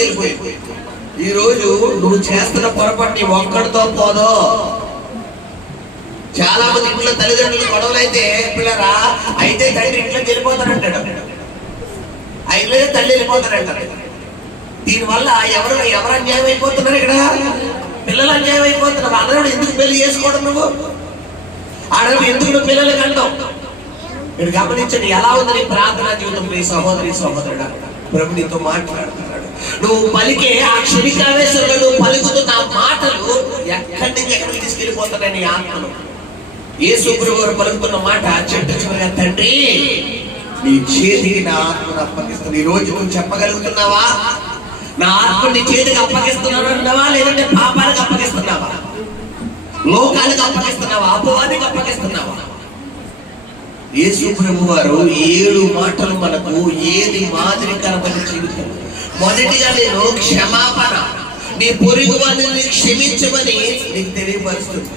తీసుకెళ్ళిపోయింది. ఈ రోజు నువ్వు చేస్తున్న పొరపాటు నీ ఒక్కడితో పోదో. చాలా మంది ఇంట్లో తల్లిదండ్రులు గొడవలు అయితే పిల్లరా అయితే తండ్రి ఇంట్లోకి వెళ్ళిపోతాడంటాడు, అయితే తల్లి వెళ్ళిపోతాడంటాడు. దీనివల్ల ఎవరు అన్యాయం అయిపోతున్నారు? ఇక్కడ పిల్లలు అన్యాయం అయిపోతున్నారు. ఆడవాడు ఎందుకు పెళ్లి చేసుకోవడం? నువ్వు ఆడవాడు ఎందుకు నువ్వు పిల్లలకి అంటావు? మీరు గమనించండి, ఎలా ఉంది నీ ప్రార్థనా జీవితం? నీ సహోదరి సహోదరుడా, ప్రభు నీతో మాట్లాడుతున్నాడు. నువ్వు పలికే ఆ క్షణికావేశంలో నువ్వు పలుకుతున్న మాటలు ఎక్కడి నుంచి ఎక్కడికి తీసుకెళ్ళిపోతున్నాయి నీ ఆత్మను. యేసు ప్రభువు వారు పలుకుతున్న మాట చెట్ట చివరిగా, తండ్రి నీ చేతికి నా ఆత్మను అప్పగిస్తాను. ఈ రోజు నువ్వు చెప్పగలుగుతున్నావా? నా ఆత్మ నీ చేతికి అప్పగిస్తున్నాను అన్నావా? లేదంటే పాపాలకు అప్పగిస్తున్నావా? లోకాలకు అప్పగిస్తున్నావా? అపవాదికి అప్పగిస్తున్నావా? యేసు ప్రభువు వారు 7 మాటలు మనకు ఏది మాదిరికరమైన జీవితం. మొదటిగా నేను క్షమాపణ, నీ పొరుగు వారిని క్షమించమని నీకు తెలియపరుస్తుంది.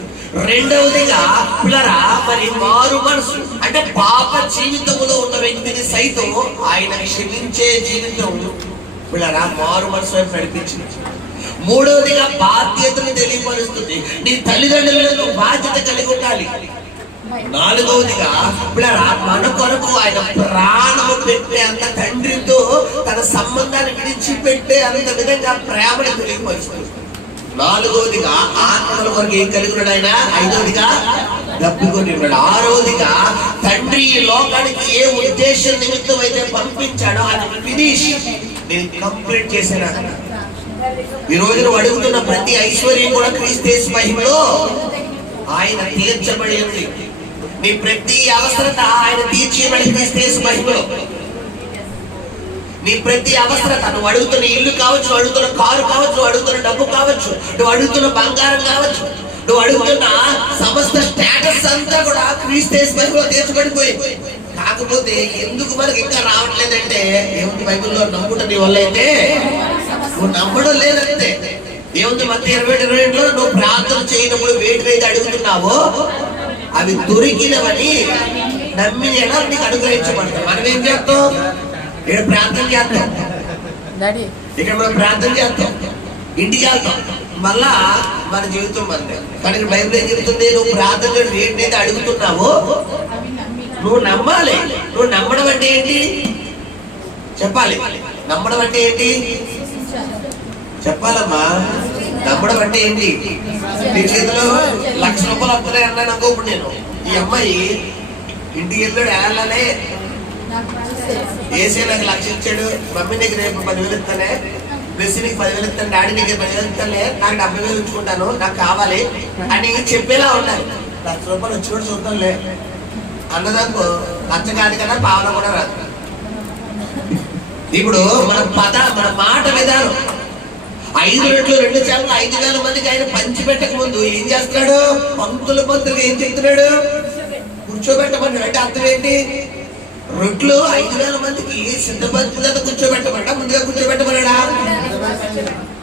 రెండవదిగా పిల్లరా మరి మారు మనసు, అంటే పాప జీవితంలో ఉన్న వ్యక్తిని సైతం ఆయన క్షమించే జీవితం పిల్లరా మారు మనసు వైపు నడిపించింది. మూడవదిగా బాధ్యతను తెలియపరుస్తుంది. నీ తల్లిదండ్రులను బాధ్యత కలిగి ఉండాలి. నాలుగవదిగా పిల్లరా మన కొరకు ఆయన ప్రాణము పెట్టే అంత, తండ్రితో తన సంబంధాన్ని విడిచిపెట్టే అంత విధంగా ప్రేమను తెలియపరుస్తుంది. నాలుగవదిగా ఆత్మల కొరకు ఏం కలిగి ఉన్నాడు ఆయన? ఐదవదిగా డబ్బుకొని ఉన్నాడు. ఆరవదిగా తండ్రి ఈ లోకానికి ఏ ఉద్దేశం నిమిత్తం అయితే పంపించాడో అది ఫినిష్, నేను కంప్లీట్ చేశాను. ఈ రోజు నువ్వు అడుగుతున్న ప్రతి ఐశ్వర్యం కూడా క్రీస్తు యేసు మహిమలో ఆయన తీర్చబడి ఉంది. నీ ప్రతి అవసరత ఆయన తీర్చబడి క్రీస్తు యేసు మహిమలో. నీ ప్రతి అవసరత, నువ్వు అడుగుతున్న ఇల్లు కావచ్చు, నువ్వు అడుగుతున్న కారు కావచ్చు, నువ్వు అడుగుతున్న డబ్బు కావచ్చు, నువ్వు అడుగుతున్న బంగారం కావచ్చు, నువ్వు అడుగుతున్న సమస్త స్టేటస్ అంతా కూడా క్రీస్తు యేసు మహిమలో తీర్చబడిపోయింది. కాకపోతే ఎందుకు మనకి ఇంకా రావట్లేదంటే ఏముంది? బైబిల్లో నమ్ముట నీ వల్ల అయితే నువ్వు నమ్మడం లేదంటే ఏముంది? మత్తయి 20:22లో నువ్వు ప్రార్థన చేయనప్పుడు వేటి అడుగుతున్నావో అవి దొరికినవని నమ్మి నీకు అనుగ్రహించబడతాయి. మనం ఏం చేస్తాం? ఇక్కడ ప్రార్థన చేస్తాం, ఇక్కడ మనం ప్రార్థన చేస్తాం, ఇంటికి వెళ్తాం, మళ్ళా మన జీవితం మనదే. కానీ బైబిల్ ఏం చెబుతుంది? నువ్వు ప్రార్థన ఏంటైతే అడుగుతున్నావో నువ్వు నమ్మాలి. నువ్వు నమ్మడం అంటే ఏంటి చెప్పాలి. నమ్మడం అంటే ఏంటి చెప్పాలమ్మా. నమ్మడం అంటే ఏంటి? నీ చేతిలో ₹1,00,000 వస్తున్నాయి అన్నాను అనుకో. ఇప్పుడు నేను ఈ అమ్మాయి ఇంటికి వెళ్ళాడు, వెళ్ళాలే ఏసీ నాకు 1,00,000 ఇచ్చాడు, మమ్మీ నీకు రేపు 10,000 ఇస్తానే, ప్లస్ నీకు 10,000 ఇస్తాను, డాడీ నీకు 10,000 ఇస్తానులే, నాకు 70,000 ఉంచుకుంటాను, నాకు కావాలి అని చెప్పేలా ఉండాలి. ₹1,00,000 వచ్చి కూడా చూద్దాంలే అన్నదానికి లక్ష కాదు కదా, పావన కూడా రాదు. ఇప్పుడు మన మాట విధానం 5 రెట్లు 2 చాలు 5,000 మందికి ఆయన పంచి పెట్టక ముందు ఏం చేస్తున్నాడు? పంతులుగా ఏం చెప్తున్నాడు? కూర్చోబెట్టమన్నాడు. అంటే అర్థం ఏంటి? రొట్లు 5,000 మందికి సిద్ధపరిచిన కూర్చోబెట్టమన్నా, ముందుగా కూర్చోబెట్టమన్నాడా?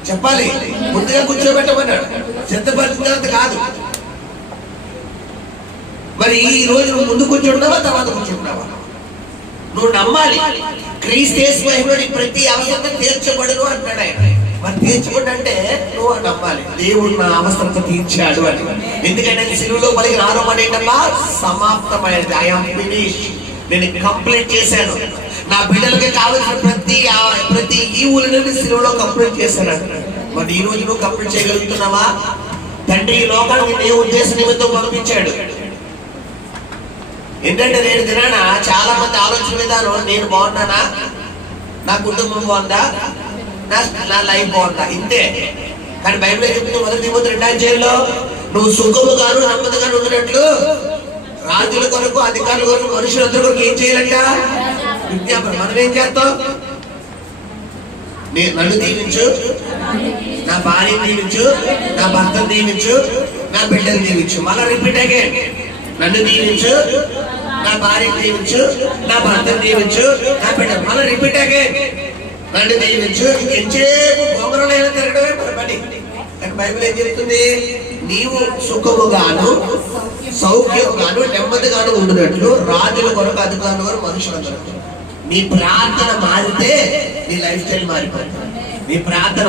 చెప్పాలి. ముందుగా కూర్చోబెట్టమన్నాడు, సిద్ధపరిచిన తర్వాత కాదు. మరి ఈ రోజు నువ్వు ముందు కూర్చుంటున్నావా తర్వాత కూర్చుంటున్నావా? నువ్వు నమ్మాలి. క్రీస్తు యేసు మహిమలో ప్రతి అవసరత తీర్చబడును అంటాడు ఆయన. మరి తీర్చబడి అంటే నువ్వు నమ్మాలి, దేవుడు నా అవసరత తీర్చాడు అని. ఎందుకంటే సిలువలో పలికిన ఆరోపణ ఏంటమ్మా? సమాప్తమైనది. ఐ యామ్ ఫినిష్, నేను కంప్లీట్ చేశాను. నా బిడ్డలకి కావాల్సిన ప్రతి ఈవులను సిలువలో కంప్లీట్ చేశాను. మరి ఈ రోజు నువ్వు కంప్లీట్ చేయగలుగుతున్నావా? తండ్రి ఈ లోకానికి ఏ ఉద్దేశ నిమిత్తం పంపించాడు? ఏంటంటే నేను దినాన చాలా మంది ఆలోచన విధానం, నేను బాగున్నానా, నా కుటుంబం బాగుందా, నా లైఫ్ బాగుందా, ఇంతే. కానీ బైబిల్ చెప్తుంది 1 తిమోతి 2:2 నువ్వు సుఖముగాను నెమ్మదిగాను ఉన్నట్లు రాజుల కొరకు, అధికారుల కొరకు, మనుషులందరి కొరకు ఏం చేయాలంట? విజ్ఞాపన. మనం ఏం చేస్తాం? నన్ను దీవించు, నా భార్యను దీవించు, నా భర్తను దీవించు, నా బిడ్డను దీవించు. మళ్ళా రిపీట్ అగైన్. నన్ను దీవించు, నా భార్యను దీవించు, నా భర్తను దీవించు, నా బిడ్డ. మళ్ళీ రిపీట్ అగైన్. నన్ను దీవించు. ఎంచేపు బొమ్మలైనా తిరగడమే మన పని. కానీ బైబిల్ ఏం చెప్తుంది? నీవు సుఖముగాను సౌఖ్యముగాను నెమ్మదిగాను ఉండినట్లు రాజుల కొరకు, అధికారుల కొరకు, మనుషులందరూ. నీ ప్రార్థన మారితే నీ లైఫ్ స్టైల్ మారిపోతుంది. మీ ప్రార్థన